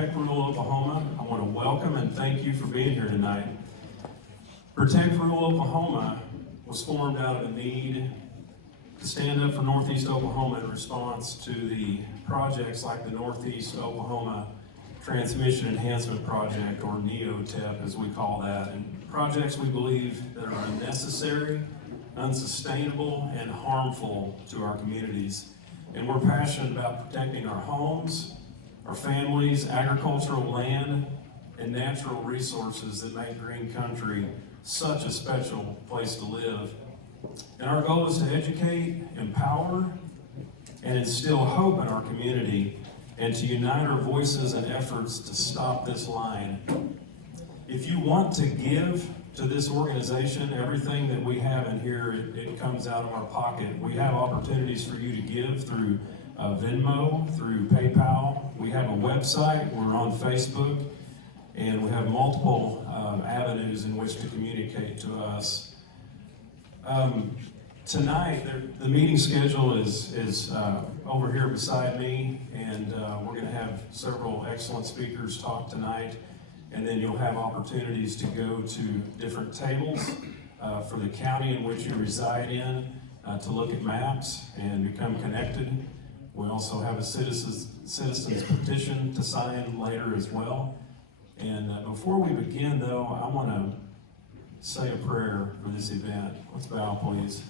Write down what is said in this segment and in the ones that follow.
Protect Rural Oklahoma. I want to welcome and thank you for being here tonight. Protect Rural Oklahoma was formed out of a need to stand up for Northeast Oklahoma in response to the projects like the Northeast Oklahoma Transmission Enhancement Project, or NEOTEP as we call that, and projects we believe that are unnecessary, unsustainable, and harmful to our communities. And we're passionate about protecting our homes, our families, agricultural land, and natural resources that make green country such a special place to live. And our goal is to educate, empower, and instill hope in our community, and to unite our voices and efforts to stop this line. If you want to give to this organization, everything that we have in here, it comes out of our pocket. We have opportunities for you to give through Venmo, through PayPal. We have a website, we're on Facebook, and we have multiple avenues in which to communicate to us. Tonight, the meeting schedule is over here beside me, and we're going to have several excellent speakers talk tonight, and then you'll have opportunities to go to different tables for the county in which you reside in to look at maps and become connected. We also have a citizens petition to sign later as well. And before we begin, though, I want to say a prayer for this event. Let's bow, please.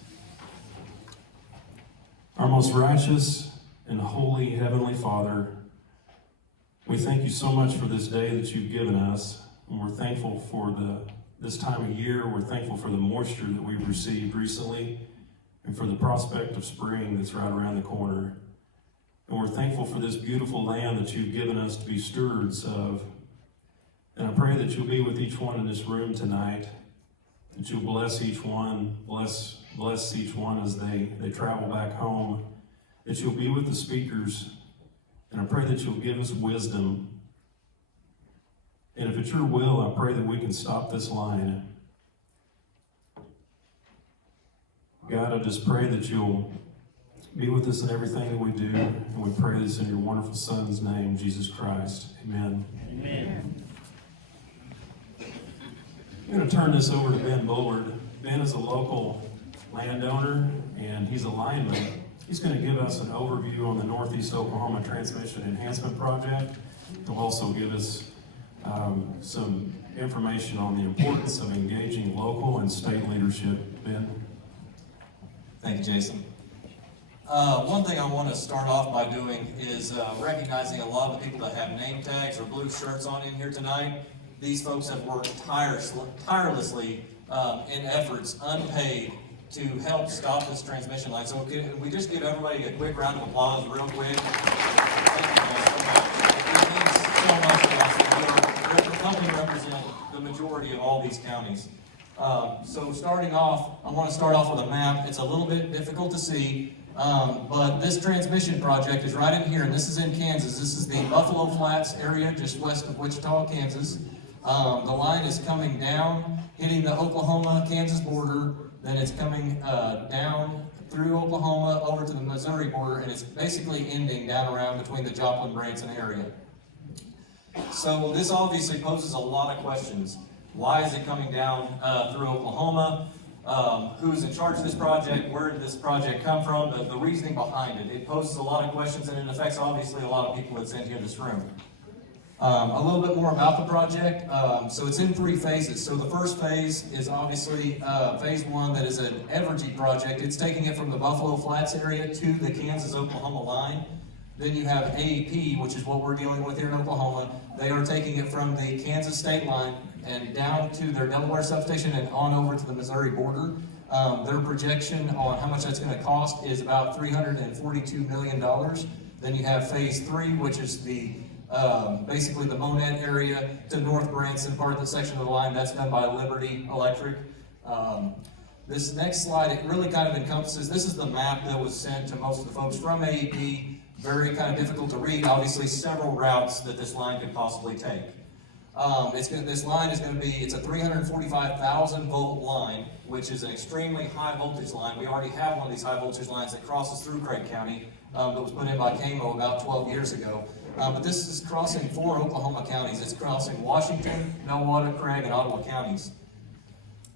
Our most righteous and holy Heavenly Father, we thank you so much for this day that you've given us, and we're thankful for this time of year. We're thankful for the moisture that we've received recently, and for the prospect of spring that's right around the corner. And we're thankful for this beautiful land that you've given us to be stewards of. And I pray that you'll be with each one in this room tonight, that you'll bless each one, bless each one as they travel back home, that you'll be with the speakers, and I pray that you'll give us wisdom. And if it's your will, I pray that we can stop this line. God, I just pray that you'll be with us in everything that we do, and we pray this in your wonderful Son's name, Jesus Christ. Amen. Amen. I'm going to turn this over to Ben Bullard. Ben is a local landowner, and he's a lineman. He's going to give us an overview on the Northeast Oklahoma Transmission Enhancement Project. He'll also give us some information on the importance of engaging local and state leadership. Ben? Thank you, Jason. One thing I want to start off by doing is recognizing a lot of the people that have name tags or blue shirts on in here tonight. These folks have worked tirelessly in efforts, unpaid, to help stop this transmission line. So can we just give everybody a quick round of applause real quick? Thank you guys so much. It means so much to us. Your company represents the majority of all these counties. So starting off, I want to start off with a map. It's a little bit difficult to see, but this transmission project is right in here, and this is in Kansas. This is the Buffalo Flats area, just west of Wichita, Kansas. The line is coming down, hitting the Oklahoma-Kansas border, then it's coming down through Oklahoma over to the Missouri border, and it's basically ending down around between the Joplin-Branson area. So this obviously poses a lot of questions. Why is it coming down through Oklahoma? Who's in charge of this project? Where did this project come from? The reasoning behind it. It poses a lot of questions, and it affects obviously a lot of people that's in here in this room. A little bit more about the project. So it's in 3 phases. So the first phase is obviously phase 1, that is an Evergy project. It's taking it from the Buffalo Flats area to the Kansas-Oklahoma line. Then you have AEP, which is what we're dealing with here in Oklahoma. They are taking it from the Kansas state line and down to their Delaware substation and on over to the Missouri border. Their projection on how much that's going to cost is about $342 million. Then you have phase 3, which is the basically the Monette area to North Branson, part of the section of the line. That's done by Liberty Electric. This next slide, it really kind of encompasses, this is the map that was sent to most of the folks from AEP. Very kind of difficult to read. Obviously, several routes that this line could possibly take. This line is going to be, it's a 345,000 volt line, which is an extremely high voltage line. We already have one of these high voltage lines that crosses through Craig County that was put in by KMO about 12 years ago. But this is crossing 4 Oklahoma counties. It's crossing Washington, Nowata, Craig, and Ottawa counties.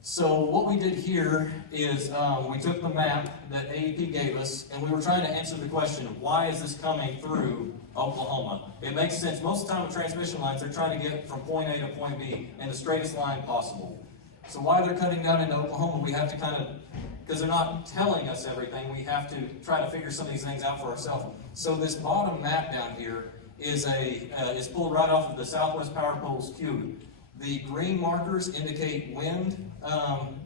So what we did here is we took the map that AEP gave us, and we were trying to answer the question, why is this coming through Oklahoma? It makes sense. Most of the time with transmission lines, they're trying to get from point A to point B in the straightest line possible. So why they're cutting down into Oklahoma, we have to kind of, because they're not telling us everything, we have to try to figure some of these things out for ourselves. So this bottom map down here is pulled right off of the Southwest Power Poles cube. The green markers indicate wind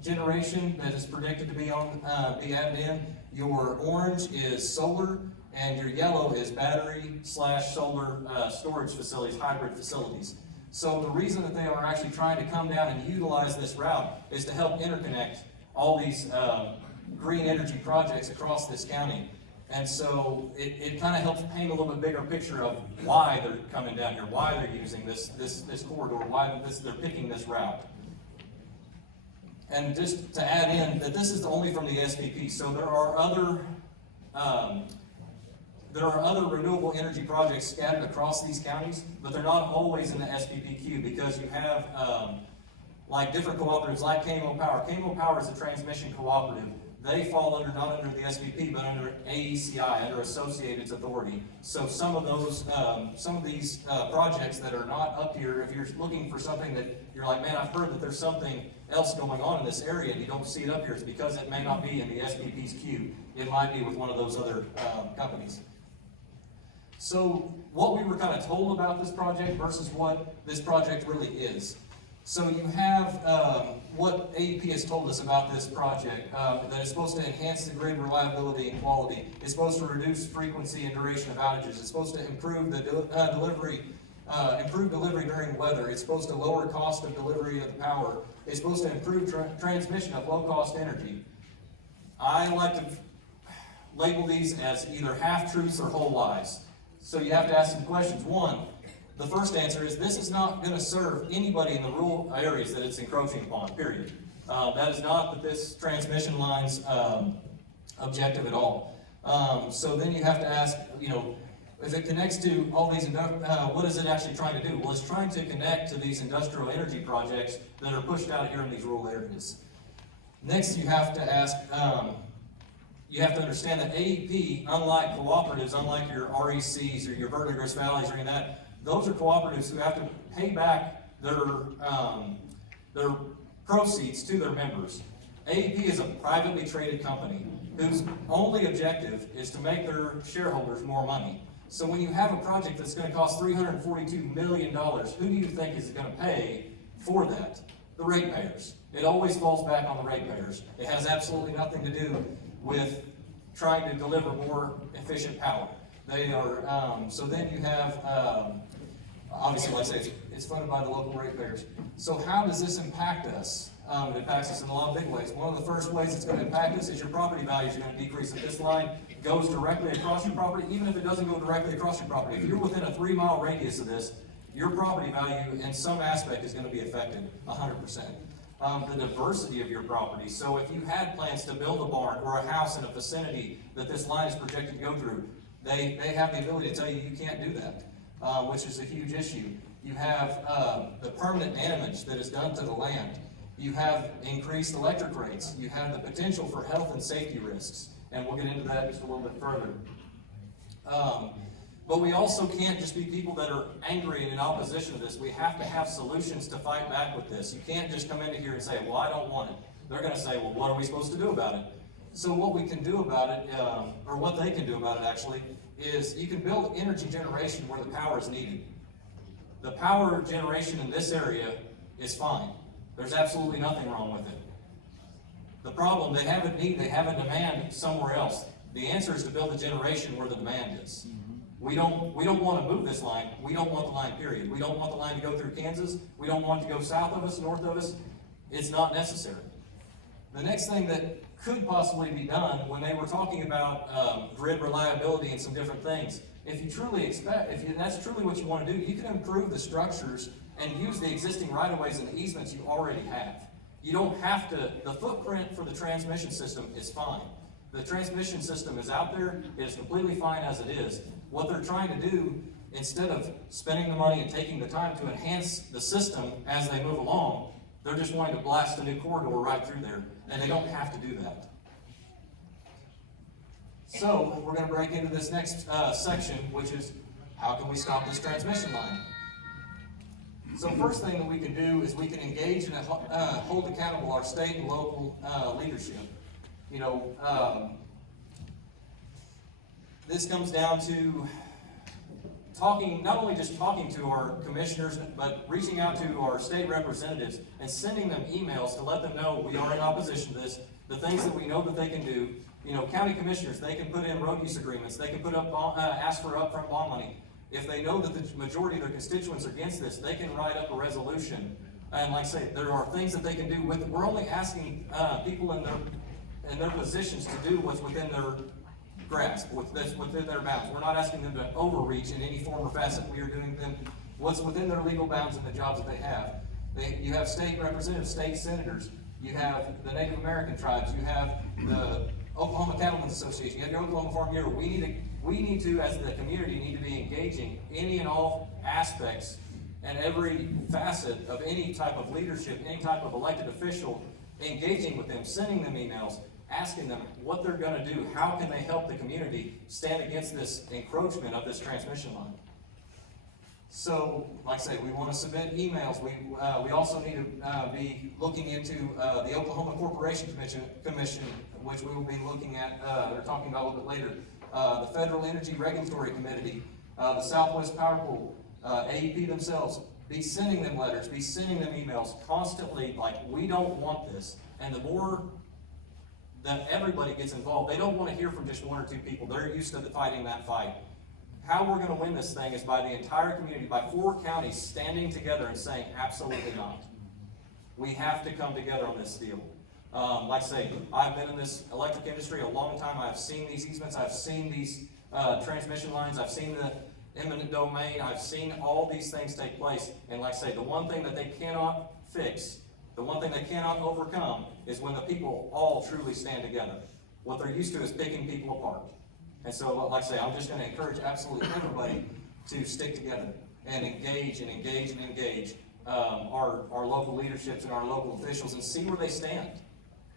generation that is predicted to be added in. Your orange is solar, and your yellow is battery/solar storage facilities, hybrid facilities. So the reason that they are actually trying to come down and utilize this route is to help interconnect all these green energy projects across this county. And so it kind of helps paint a little bit bigger picture of why they're coming down here, why they're using this corridor, why they're picking this route. And just to add in that this is only from the SPP, so there are other renewable energy projects scattered across these counties, but they're not always in the SPP queue because you have like different cooperatives like KMO Power. KMO Power is a transmission cooperative. They fall not under the SPP, but under AECI, under Associated's authority. So some of these projects that are not up here, if you're looking for something that you're like, man, I've heard that there's something else going on in this area and you don't see it up here, it's because it may not be in the SPP's queue. It might be with one of those other companies. So what we were kind of told about this project versus what this project really is. So you have what AEP has told us about this project, that it's supposed to enhance the grid reliability and quality. It's supposed to reduce frequency and duration of outages. It's supposed to improve the delivery during weather. It's supposed to lower cost of delivery of the power. It's supposed to improve transmission of low-cost energy. I like to label these as either half-truths or whole lies. So you have to ask some questions. One, the first answer is this is not going to serve anybody in the rural areas that it's encroaching upon, period. That is not this transmission line's objective at all. So then you have to ask, if it connects to all these, what is it actually trying to do? Well, it's trying to connect to these industrial energy projects that are pushed out here in these rural areas. Next, you have to ask, you have to understand that AEP, unlike cooperatives, unlike your RECs or your verdigris valleys or any of that, those are cooperatives who have to pay back their proceeds to their members. AEP is a privately traded company whose only objective is to make their shareholders more money. So when you have a project that's going to cost $342 million, who do you think is going to pay for that? The ratepayers. It always falls back on the ratepayers. It has absolutely nothing to do with trying to deliver more efficient power. They are, so then you have, obviously, like I say, it's funded by the local ratepayers. So how does this impact us? It impacts us in a lot of big ways. One of the first ways it's going to impact us is your property values are going to decrease. If this line goes directly across your property, even if it doesn't go directly across your property, if you're within a 3-mile radius of this, your property value in some aspect is going to be affected 100%. The diversity of your property. So if you had plans to build a barn or a house in a vicinity that this line is projected to go through, they have the ability to tell you you can't do that, which is a huge issue. You have the permanent damage that is done to the land. You have increased electric rates. You have the potential for health and safety risks, and we'll get into that just a little bit further. But we also can't just be people that are angry and in opposition to this. We have to have solutions to fight back with this. You can't just come into here and say, well, I don't want it. They're going to say, well, what are we supposed to do about it? So what we can do about it, or what they can do about it actually, is you can build energy generation where the power is needed. The power generation in this area is fine. There's absolutely nothing wrong with it. The problem, they have a need, they have a demand somewhere else. The answer is to build a generation where the demand is. We don't want to move this line. We don't want the line, period. We don't want the line to go through Kansas. We don't want it to go south of us, north of us. It's not necessary. The next thing that could possibly be done when they were talking about grid reliability and some different things, if you truly that's truly what you want to do, you can improve the structures and use the existing right-of-ways and the easements you already have. You don't have to, the footprint for the transmission system is fine. The transmission system is out there, it is completely fine as it is. What they're trying to do instead of spending the money and taking the time to enhance the system as they move along, they're just wanting to blast a new corridor right through there, and they don't have to do that. So we're going to break into this next section, which is how can we stop this transmission line? So first thing that we can do is we can engage and hold accountable our state and local leadership. You know, this comes down to talking, not only just talking to our commissioners, but reaching out to our state representatives and sending them emails to let them know we are in opposition to this, the things that we know that they can do. You know, county commissioners, they can put in road use agreements, they can put up, ask for upfront bond money. If they know that the majority of their constituents are against this, they can write up a resolution. And like I say, there are things that they can do with it. We're only asking people in their positions to do what's within their grasp, that's within their bounds. We're not asking them to overreach in any form or facet. We are doing them what's within their legal bounds and the jobs that they have. You have state representatives, state senators, you have the Native American tribes, you have the Oklahoma Cattlemen's Association, you have your Oklahoma Farm Bureau. We need to, as the community, need to be engaging any and all aspects and every facet of any type of leadership, any type of elected official, engaging with them, sending them emails, asking them what they're going to do, how can they help the community stand against this encroachment of this transmission line. So, like I say, we want to submit emails. We also need to be looking into the Oklahoma Corporation Commission, which we will be looking at, they're talking about a little bit later. The Federal Energy Regulatory Committee, the Southwest Power Pool, AEP themselves, be sending them letters, be sending them emails constantly, like, we don't want this. And the more that everybody gets involved, they don't want to hear from just one or two people. They're used to fighting that fight. How we're going to win this thing is by the entire community, by 4 counties standing together and saying, absolutely not. We have to come together on this deal. Like I say, I've been in this electric industry a long time. I've seen these easements. I've seen these transmission lines. I've seen the eminent domain. I've seen all these things take place. And like I say, the one thing that they cannot fix, the one thing they cannot overcome is when the people all truly stand together. What they're used to is picking people apart. And so, like I say, I'm just going to encourage absolutely everybody to stick together and engage and engage and engage our local leaderships and our local officials and see where they stand.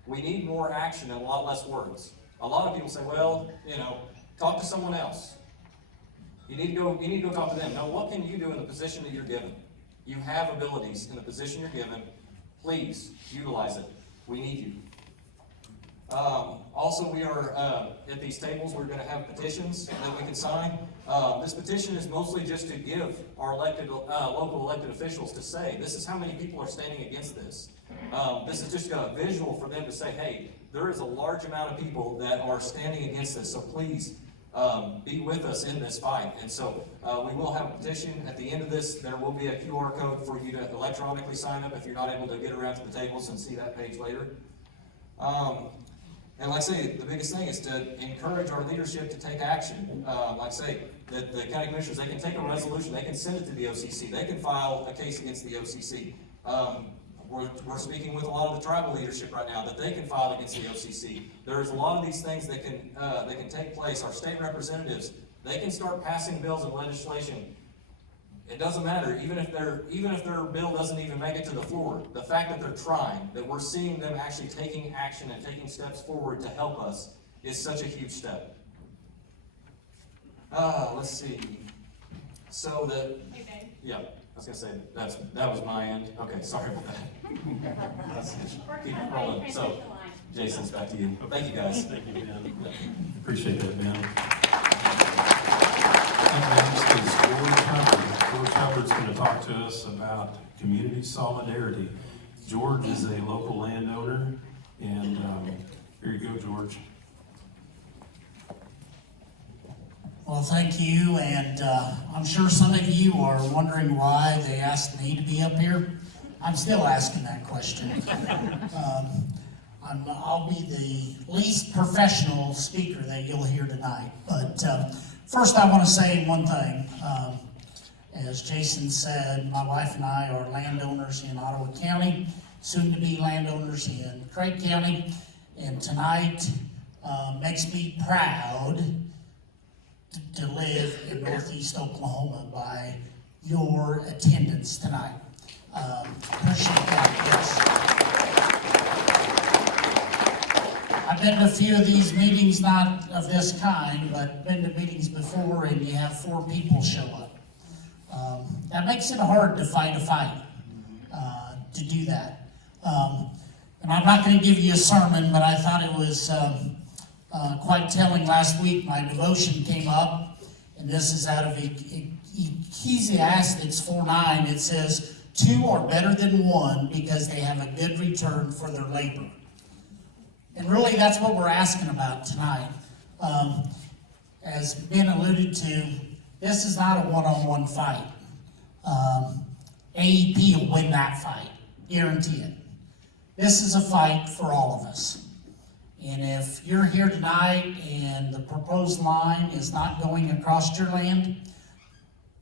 We need more action and a lot less words. A lot of people say, well, you know, talk to someone else. You need to go talk to them. No, what can you do in the position that you're given? You have abilities in the position you're given. Please utilize it. We need you. Also, we are at these tables, we're going to have petitions that we can sign. This petition is mostly just to give our local elected officials to say, this is how many people are standing against this. This is just a visual for them to say, hey, there is a large amount of people that are standing against this, so please be with us in this fight. And so we will have a petition at the end of this. There will be a QR code for you to electronically sign up if you're not able to get around to the tables and see that page later. And like I say, the biggest thing is to encourage our leadership to take action. Like I say, the county commissioners, they can take a resolution, they can send it to the OCC, they can file a case against the OCC. We're speaking with a lot of the tribal leadership right now that they can file against the OCC. There's a lot of these things that can take place. Our state representatives, they can start passing bills and legislation. It doesn't matter, even if their bill doesn't even make it to the floor. The fact that they're trying, that we're seeing them actually taking action and taking steps forward to help us is such a huge step. Let's see. So yeah, I was gonna say that was my end. Okay, sorry about that. Let's keep it rolling. So, Jason, it's back to you. Thank you, guys. Thank you, Ben. Appreciate that, Ben. George Hubbard's going to talk to us about community solidarity. George is a local landowner, and here you go, George. Well, thank you, and I'm sure some of you are wondering why they asked me to be up here. I'm still asking that question. I'll be the least professional speaker that you'll hear tonight, but first I want to say one thing. As Jason said, my wife and I are landowners in Ottawa County, soon to be landowners in Craig County, and tonight makes me proud to live in Northeast Oklahoma by your attendance tonight. Appreciate that, yes. I've been to a few of these meetings, not of this kind, but been to meetings before, and you have 4 people show up. That makes it hard to fight a fight, to do that. And I'm not going to give you a sermon, but I thought it was quite telling. Last week, my devotion came up, and this is out of Ecclesiastes 4:9. It says, 2 are better than 1 because they have a good return for their labor. And really, that's what we're asking about tonight. As Ben alluded to, this is not a one-on-one fight. AEP will win that fight, guarantee it. This is a fight for all of us. And if you're here tonight and the proposed line is not going across your land,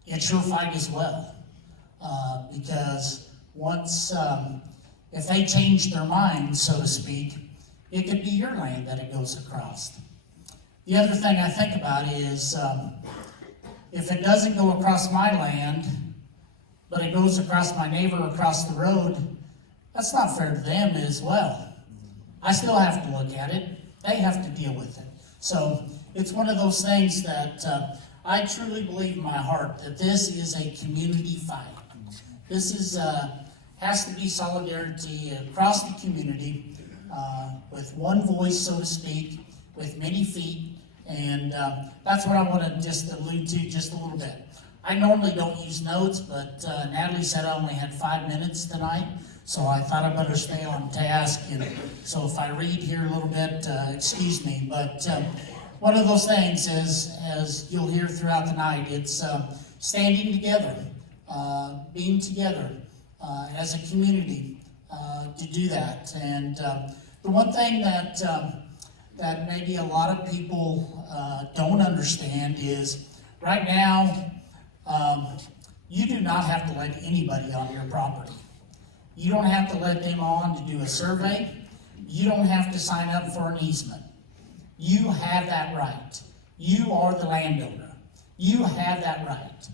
it's your fight as well. Because once, if they change their mind, so to speak, it could be your land that it goes across. The other thing I think about is, if it doesn't go across my land, but it goes across my neighbor across the road, that's not fair to them as well. I still have to look at it. They have to deal with it. So it's one of those things that I truly believe in my heart that this is a community fight. This is has to be solidarity across the community with one voice, so to speak, with many feet. And that's what I want to just allude to just a little bit. I normally don't use notes, but Natalie said I only had 5 minutes tonight, so I thought I better stay on task. And so if I read here a little bit, excuse me. But one of those things is, as you'll hear throughout the night, it's standing together, being together as a community to do that. And the one thing that that maybe a lot of people don't understand is right now, you do not have to let anybody on your property. You don't have to let them on to do a survey. You don't have to sign up for an easement. You have that right. You are the landowner. You have that right.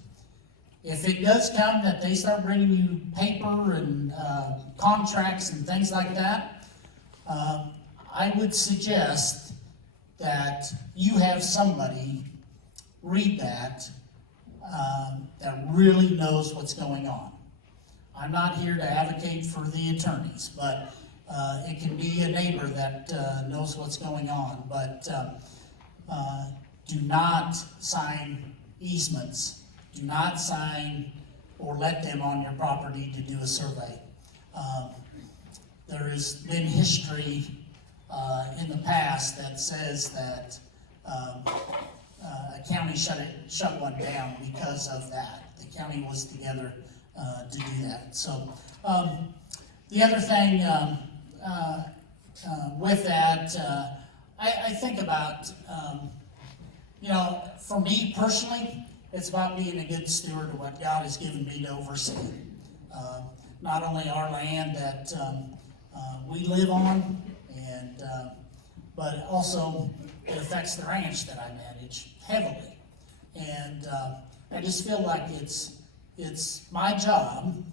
If it does come that they start bringing you paper and contracts and things like that, I would suggest that you have somebody read that that really knows what's going on. I'm not here to advocate for the attorneys, but it can be a neighbor that knows what's going on. But do not sign easements. Do not sign or let them on your property to do a survey. There has been history in the past that says that a county shut one down because of that. The county was together to do that. So the other thing with that, I think about, for me personally, it's about being a good steward of what God has given me to oversee. Not only our land that we live on, and but also it affects the ranch that I manage heavily. And I just feel like it's my job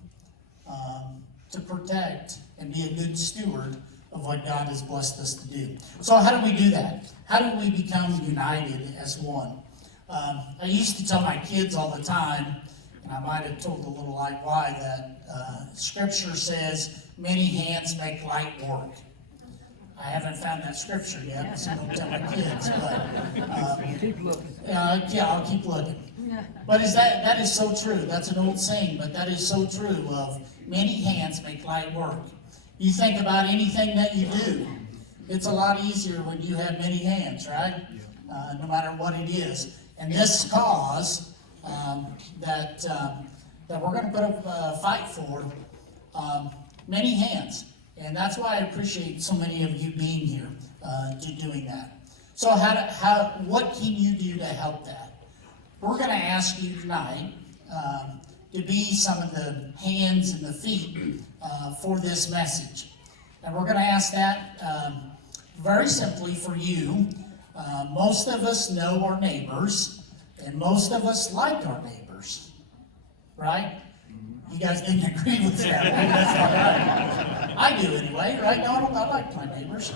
to protect and be a good steward of what God has blessed us to do. So how do we do that? How do we become united as one? I used to tell my kids all the time, and I might have told a little like why, that Scripture says, many hands make light work. I haven't found that scripture yet, so don't tell my kids, but Keep looking. yeah, I'll keep looking. But that is so true. That's an old saying, but that is so true of many hands make light work. You think about anything that you do, it's a lot easier when you have many hands, right? No matter what it is. And this cause that we're going to put a fight for, many hands. And that's why I appreciate so many of you being here doing that. So what can you do to help that? We're going to ask you tonight to be some of the hands and the feet for this message. And we're going to ask that very simply for you. Most of us know our neighbors. And most of us like our neighbors, right? You guys didn't agree with that. Maybe that's not right. I do anyway, right, Donald? I like my neighbors.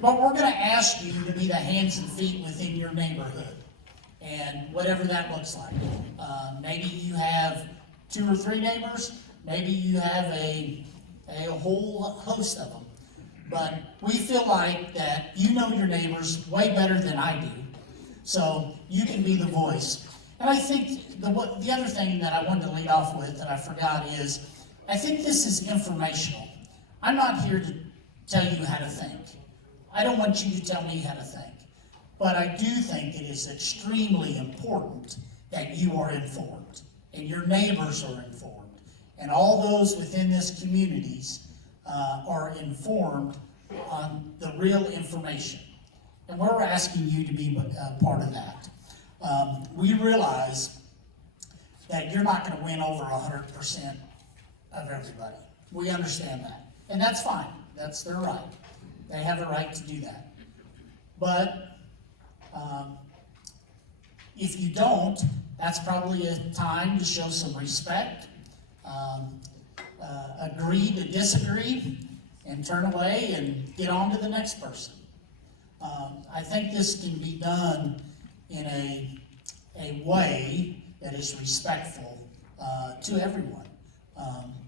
But we're going to ask you to be the hands and feet within your neighborhood, and whatever that looks like. Maybe you have 2 or 3 neighbors. Maybe you have a whole host of them. But we feel like that you know your neighbors way better than I do, so you can be the voice. And I think the other thing that I wanted to lead off with that I forgot is, I think this is informational. I'm not here to tell you how to think. I don't want you to tell me how to think. But I do think it is extremely important that you are informed, and your neighbors are informed, and all those within this communities are informed on the real information. And we're asking you to be part of that. We realize that you're not going to win over 100% of everybody. We understand that. And that's fine. That's their right. They have a right to do that. But if you don't, that's probably a time to show some respect, agree to disagree, and turn away and get on to the next person. I think this can be done in a way that is respectful to everyone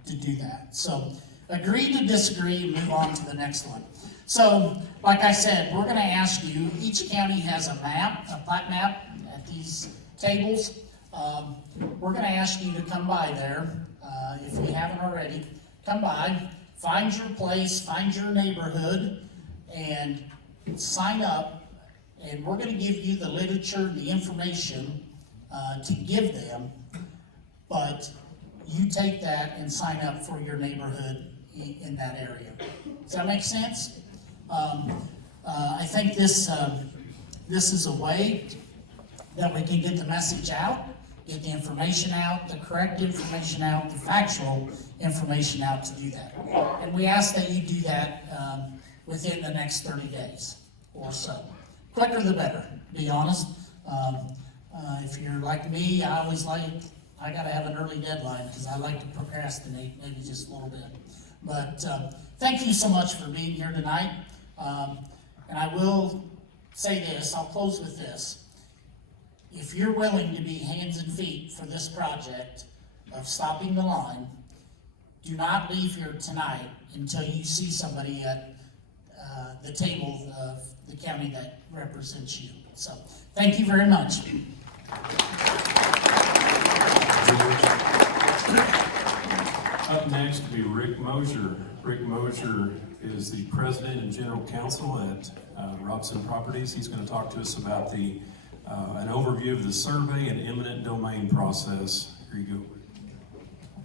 to do that. So agree to disagree and move on to the next one. So, like I said, we're going to ask you, each county has a map, a plat map at these tables. We're going to ask you to come by there, if you haven't already. Come by, find your place, find your neighborhood, and sign up. And we're going to give you the literature, the information to give them, but you take that and sign up for your neighborhood in that area. Does that make sense? I think this is a way that we can get the message out, get the information out, the correct information out, the factual information out to do that. And we ask that you do that within the next 30 days or so. Quicker the better, to be honest. If you're like me, I gotta have an early deadline because I like to procrastinate maybe just a little bit. But thank you so much for being here tonight. And I will say this, I'll close with this. If you're willing to be hands and feet for this project of stopping the line, do not leave here tonight until you see somebody at the table of the county that represents you. So, thank you very much. Up next will be Rick Mosier. Rick Mosier is the president and general counsel at Robson Properties. He's going to talk to us about an overview of the survey and eminent domain process. Here you go.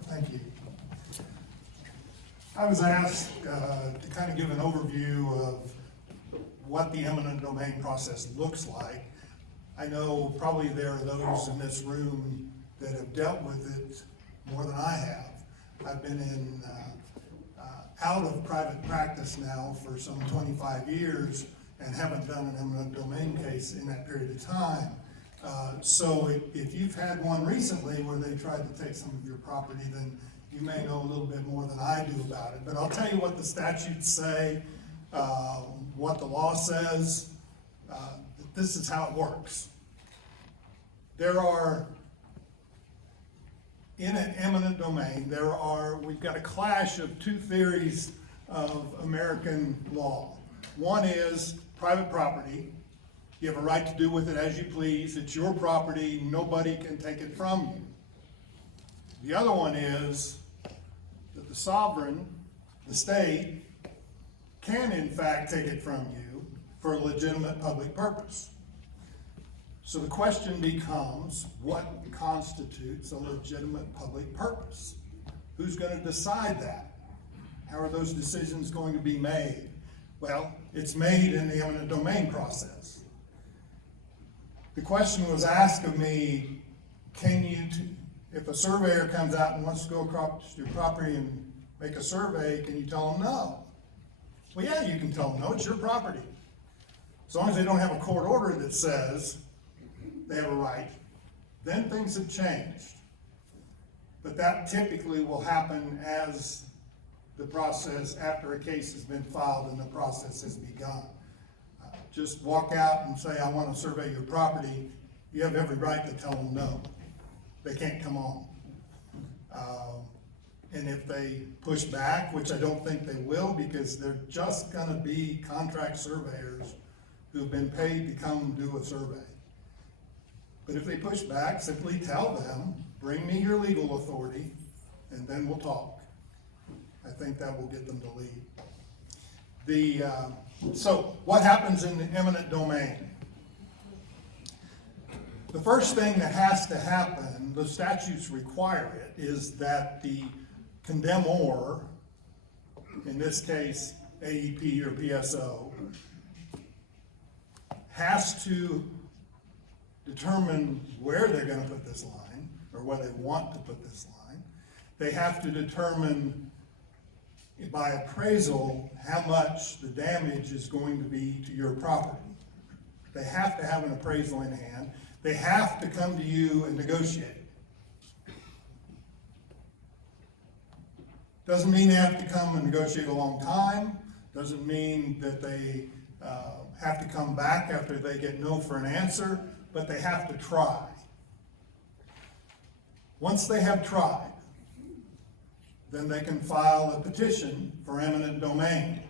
Thank you. I was asked to kind of give an overview of what the eminent domain process looks like. I know probably there are those in this room that have dealt with it more than I have. I've been out of private practice now for some 25 years and haven't done an eminent domain case in that period of time. So if you've had one recently where they tried to take some of your property, then you may know a little bit more than I do about it. But I'll tell you what the statutes say, what the law says. This is how it works. In an eminent domain, we've got a clash of two theories of American law. One is private property. You have a right to do with it as you please. It's your property. Nobody can take it from you. The other one is that the sovereign, the state, can in fact take it from you for a legitimate public purpose. So the question becomes, what constitutes a legitimate public purpose? Who's going to decide that? How are those decisions going to be made? Well, it's made in the eminent domain process. The question was asked of me, if a surveyor comes out and wants to go across your property and make a survey, can you tell them no? Well, yeah, you can tell them no, it's your property. As long as they don't have a court order that says they have a right, then things have changed. But that typically will happen as the process, after a case has been filed and the process has begun. Just walk out and say, I want to survey your property, you have every right to tell them no. They can't come on. And if they push back, which I don't think they will, because they're just gonna be contract surveyors who've been paid to come do a survey. But if they push back, simply tell them, bring me your legal authority, and then we'll talk. I think that will get them to leave. So what happens in the eminent domain? The first thing that has to happen, the statutes require it, is that the condemnor, in this case AEP or PSO, has to determine where they're going to put this line, or where they want to put this line. They have to determine by appraisal how much the damage is going to be to your property. They have to have an appraisal in hand. They have to come to you and negotiate. Doesn't mean they have to come and negotiate a long time. Doesn't mean that they have to come back after they get no for an answer, but they have to try. Once they have tried, then they can file a petition for eminent domain.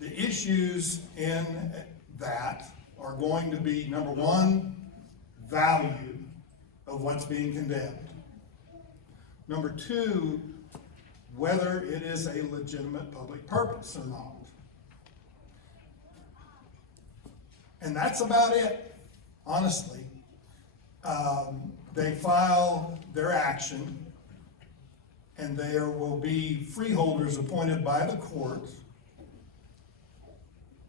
The issues in that are going to be, number one, value of what's being condemned. Number two, whether it is a legitimate public purpose or not. And that's about it, honestly. They file their action, and there will be freeholders appointed by the court.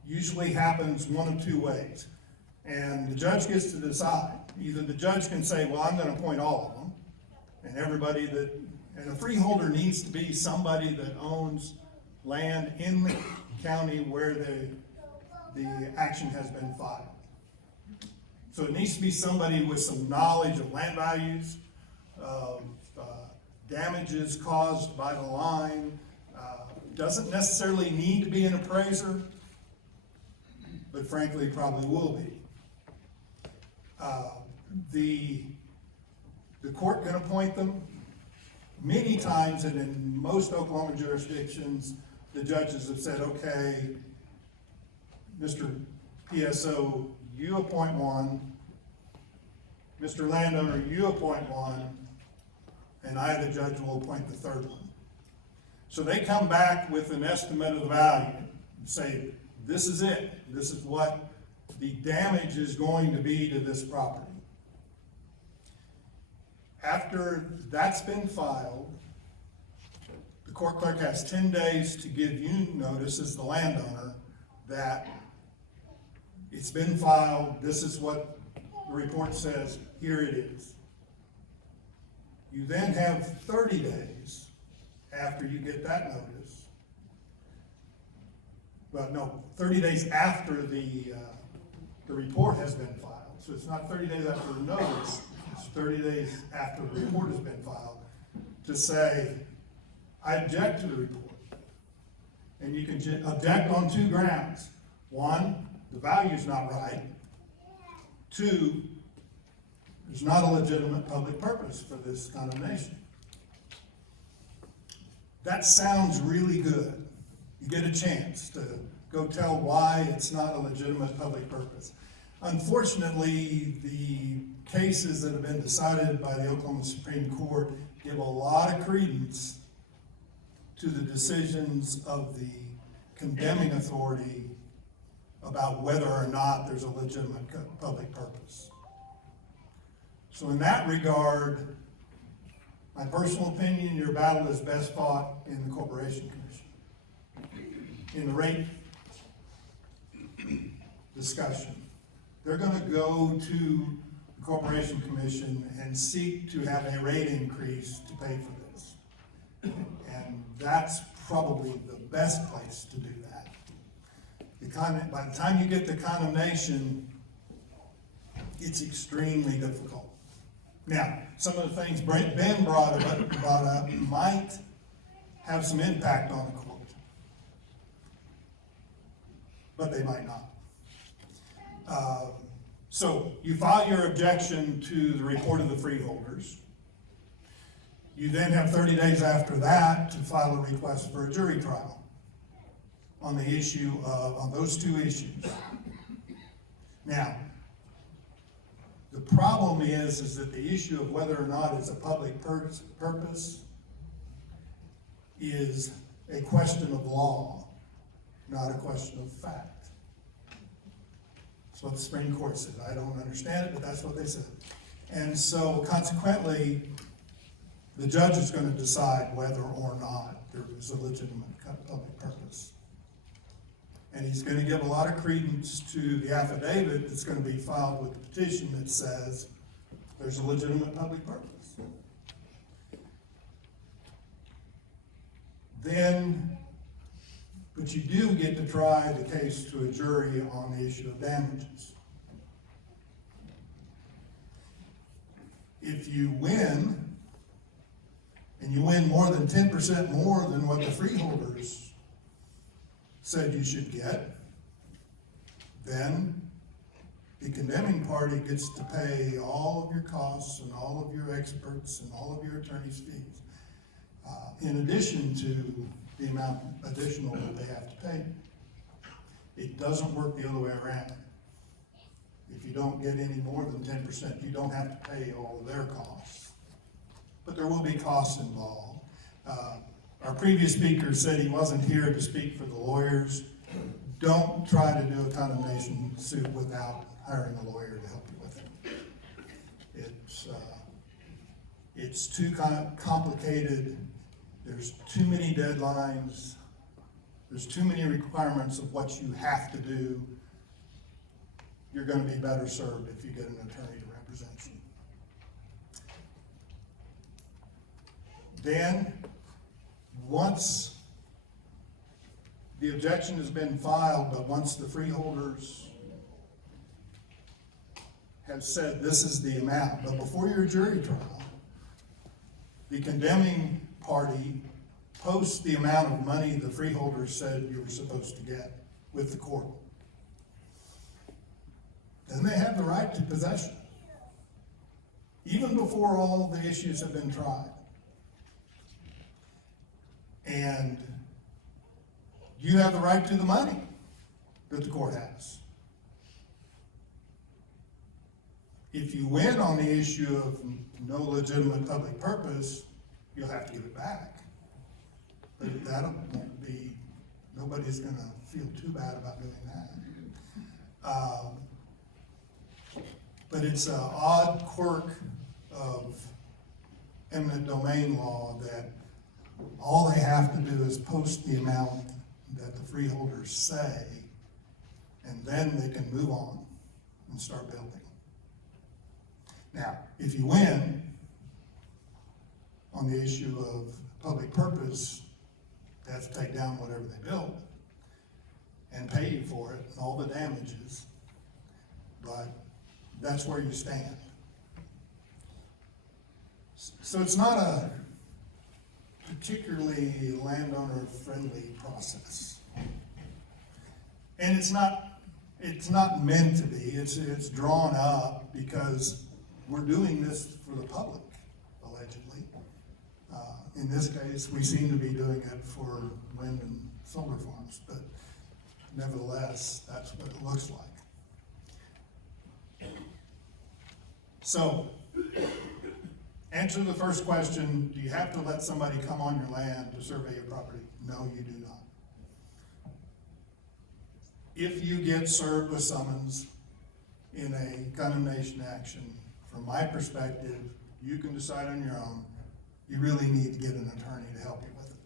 Usually happens one of two ways. And the judge gets to decide. Either the judge can say, well, I'm going to appoint all of them, and everybody that, and a freeholder needs to be somebody that owns land in the county where the action has been filed. So it needs to be somebody with some knowledge of land values, of damages caused by the line. Doesn't necessarily need to be an appraiser, but frankly probably will be. The court can appoint them. Many times, and in most Oklahoma jurisdictions, the judges have said, okay, Mr. PSO, you appoint one. Mr. Landowner, you appoint one. And I, the judge, will appoint the third one. So they come back with an estimate of the value and say, this is it. This is what the damage is going to be to this property. After that's been filed, the court clerk has 10 days to give you notice as the landowner that it's been filed, this is what the report says, here it is. You then have 30 days after you get that notice. Well, no, 30 days after the report has been filed. So it's not 30 days after the notice, it's 30 days after the report has been filed to say, I object to the report. And you can object on two grounds. One, the value's not right. Two, there's not a legitimate public purpose for this condemnation. That sounds really good. You get a chance to go tell why it's not a legitimate public purpose. Unfortunately, the cases that have been decided by the Oklahoma Supreme Court give a lot of credence to the decisions of the condemning authority about whether or not there's a legitimate public purpose. So in that regard, my personal opinion, your battle is best fought in the Corporation Commission. In the rate discussion, they're going to go to the Corporation Commission and seek to have a rate increase to pay for this. And that's probably the best place to do that. By the time you get the condemnation, It's extremely difficult. Now, some of the things Ben brought up might have some impact on the court, but they might not. So you file your objection to the report of the freeholders. You then have 30 days after that to file a request for a jury trial on the issue of, on those two issues. Now, the problem is that the issue of whether or not it's a public purpose is a question of law, not a question of fact. That's what the Supreme Court said. I don't understand it, but that's what they said. And so consequently, the judge is going to decide whether or not there is a legitimate public purpose. And he's going to give a lot of credence to the affidavit that's going to be filed with the petition that says there's a legitimate public purpose. Then, but you do get to try the case to a jury on the issue of damages. If you win, and you win more than 10% more than what the freeholders said you should get, then the condemning party gets to pay all of your costs and all of your experts and all of your attorney's fees, in addition to the amount additional that they have to pay. It doesn't work the other way around. If you don't get any more than 10%, you don't have to pay all of their costs. But there will be costs involved. Our previous speaker said he wasn't here to speak for the lawyers. Don't try to do a condemnation suit without hiring a lawyer to help you with it. It's too complicated. There's too many deadlines. There's too many requirements of what you have to do. You're going to be better served if you get an attorney to represent you. Then, once the objection has been filed, but once the freeholders have said this is the amount, but before your jury trial, the condemning party posts the amount of money the freeholders said you were supposed to get with the court. Then they have the right to possession, even before all the issues have been tried. And you have the right to the money that the court has. If you win on the issue of no legitimate public purpose, you'll have to give it back. But that won't be, nobody's going to feel too bad about doing that. But it's an odd quirk of eminent domain law that all they have to do is post the amount that the freeholders say, and then they can move on and start building. Now, if you win on the issue of public purpose, they have to take down whatever they built and pay you for it and all the damages, but that's where you stand. So it's not a particularly landowner-friendly process. And it's not meant to be. It's drawn up because we're doing this for the public, allegedly. In this case, we seem to be doing it for wind and solar farms, but nevertheless, that's what it looks like. So, answer the first question, do you have to let somebody come on your land to survey your property? No, you do not. If you get served with summons in a condemnation action, from my perspective, you can decide on your own. You really need to get an attorney to help you with it.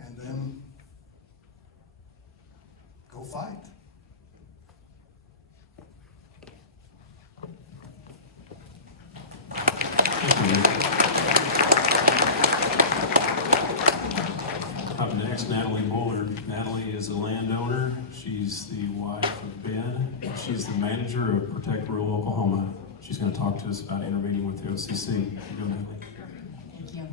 And then go fight. Up next, Natalie Bullard. Natalie is a landowner. She's the wife of Ben. She's the manager of Protect Rural Oklahoma. She's going to talk to us about intervening with the OCC. Go, Natalie. Thank you.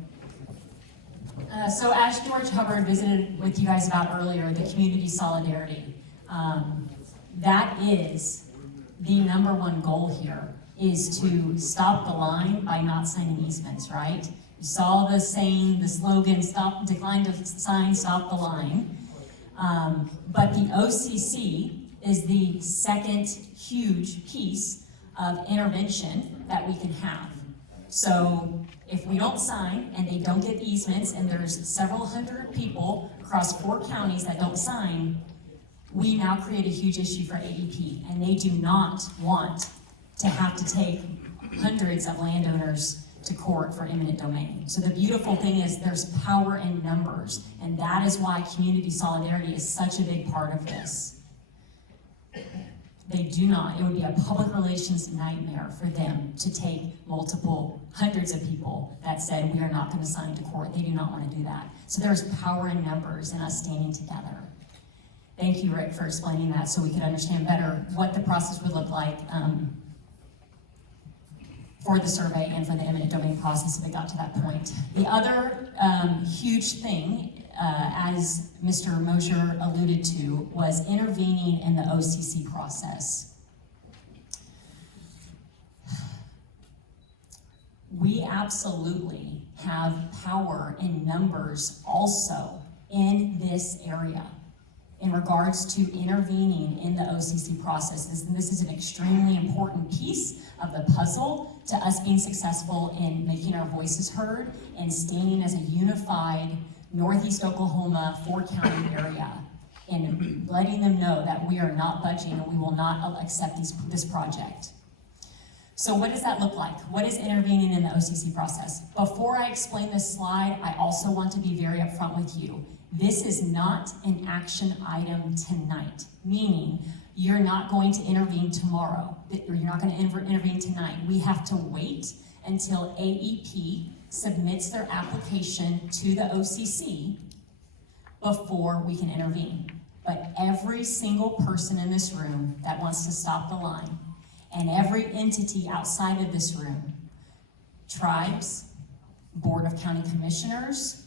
So as George Hubbard visited with you guys about earlier, the community solidarity, that is the number one goal here, is to stop the line by not signing easements, right? You saw the saying, the slogan, decline to sign, stop the line. But the OCC is the second huge piece of intervention that we can have. So if we don't sign and they don't get easements, and there's several hundred people across 4 counties that don't sign, we now create a huge issue for AEP, and they do not want to have to take hundreds of landowners to court for eminent domain. So the beautiful thing is there's power in numbers, and that is why community solidarity is such a big part of this. They do not, it would be a public relations nightmare for them to take multiple hundreds of people that said we are not going to sign to court. They do not want to do that. So there's power in numbers and us standing together. Thank you, Rick, for explaining that so we could understand better what the process would look like for the survey and for the eminent domain process if it got to that point. The other huge thing, as Mr. Mosher alluded to, was intervening in the OCC process. We absolutely have power in numbers also in this area in regards to intervening in the OCC process. This is an extremely important piece of the puzzle to us being successful in making our voices heard and standing as a unified Northeast Oklahoma 4-county area and letting them know that we are not budging and we will not accept this project. So what does that look like? What is intervening in the OCC process? Before I explain this slide, I also want to be very upfront with you. This is not an action item tonight, meaning you're not going to intervene tomorrow, or you're not going to intervene tonight. We have to wait until AEP submits their application to the OCC before we can intervene. But every single person in this room that wants to stop the line, and every entity outside of this room, tribes, Board of County Commissioners,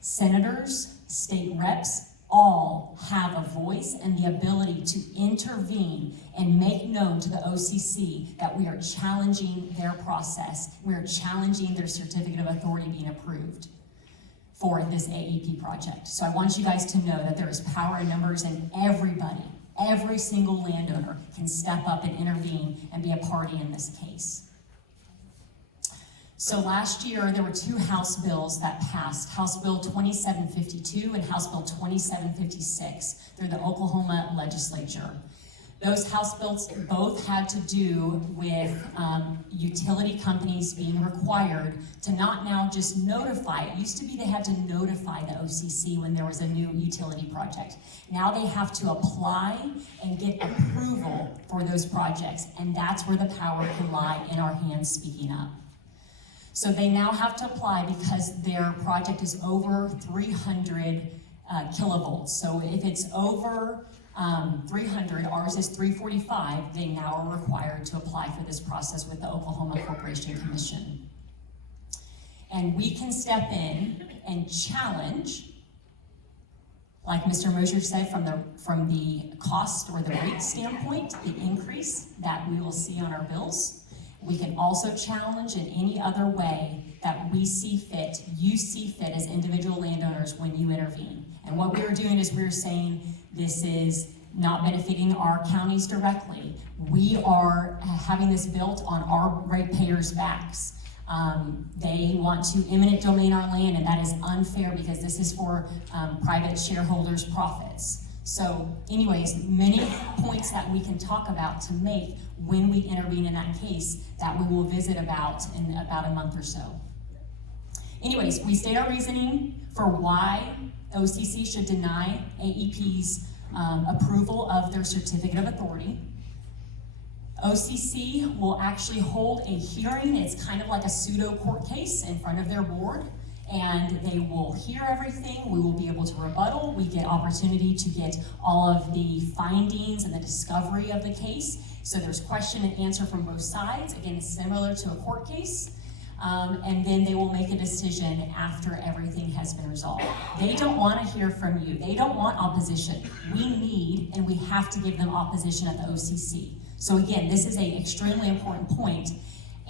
senators, state reps, all have a voice and the ability to intervene and make known to the OCC that we are challenging their process. We are challenging their certificate of authority being approved for this AEP project. So I want you guys to know that there is power in numbers, and everybody, every single landowner can step up and intervene and be a party in this case. So last year, there were 2 House bills that passed, House Bill 2752 and House Bill 2756 through the Oklahoma legislature. Those House bills both had to do with utility companies being required to not now just notify. It used to be they had to notify the OCC when there was a new utility project. Now they have to apply and get approval for those projects, and that's where the power can lie in our hands speaking up. So they now have to apply because their project is over 300 kilovolts. So if it's over 300, ours is 345, they now are required to apply for this process with the Oklahoma Corporation Commission. And we can step in and challenge, like Mr. Mosher said, from the cost or the rate standpoint, the increase that we will see on our bills. We can also challenge in any other way that we see fit, you see fit as individual landowners when you intervene. And what we are doing is we're saying this is not benefiting our counties directly. We are having this built on our ratepayers' backs. They want to eminent domain our land, and that is unfair because this is for private shareholders' profits. So anyways, many points that we can talk about to make when we intervene in that case that we will visit about in about a month or so. Anyways, we state our reasoning for why OCC should deny AEP's approval of their certificate of authority. OCC will actually hold a hearing. It's kind of like a pseudo court case in front of their board, and they will hear everything. We will be able to rebuttal. We get opportunity to get all of the findings and the discovery of the case. So there's question and answer from both sides, again, similar to a court case. And then they will make a decision after everything has been resolved. They don't want to hear from you. They don't want opposition. We need and we have to give them opposition at the OCC. So again, this is an extremely important point,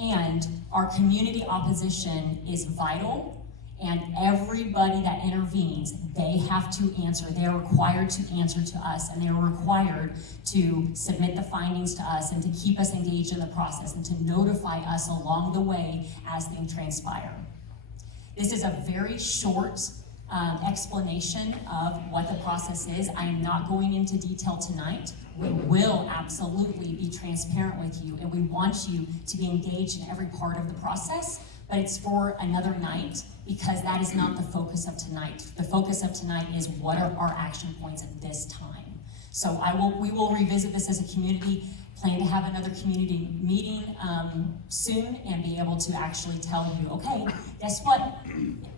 and our community opposition is vital. And everybody that intervenes, they have to answer. They are required to answer to us, and they are required to submit the findings to us and to keep us engaged in the process and to notify us along the way as things transpire. This is a very short explanation of what the process is. I am not going into detail tonight. We will absolutely be transparent with you, and we want you to be engaged in every part of the process, but it's for another night, because that is not the focus of tonight. The focus of tonight is what are our action points at this time. So we will revisit this as a community, plan to have another community meeting soon, and be able to actually tell you, okay, guess what?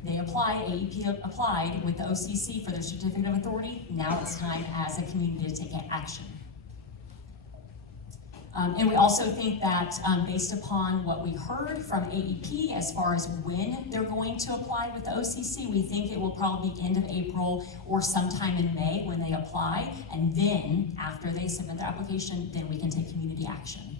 They applied, AEP applied with the OCC for their certificate of authority. Now it's time as a community to take action. And we also think that based upon what we heard from AEP as far as when they're going to apply with the OCC, we think it will probably be end of April or sometime in May when they apply. And then after they submit their application, then we can take community action.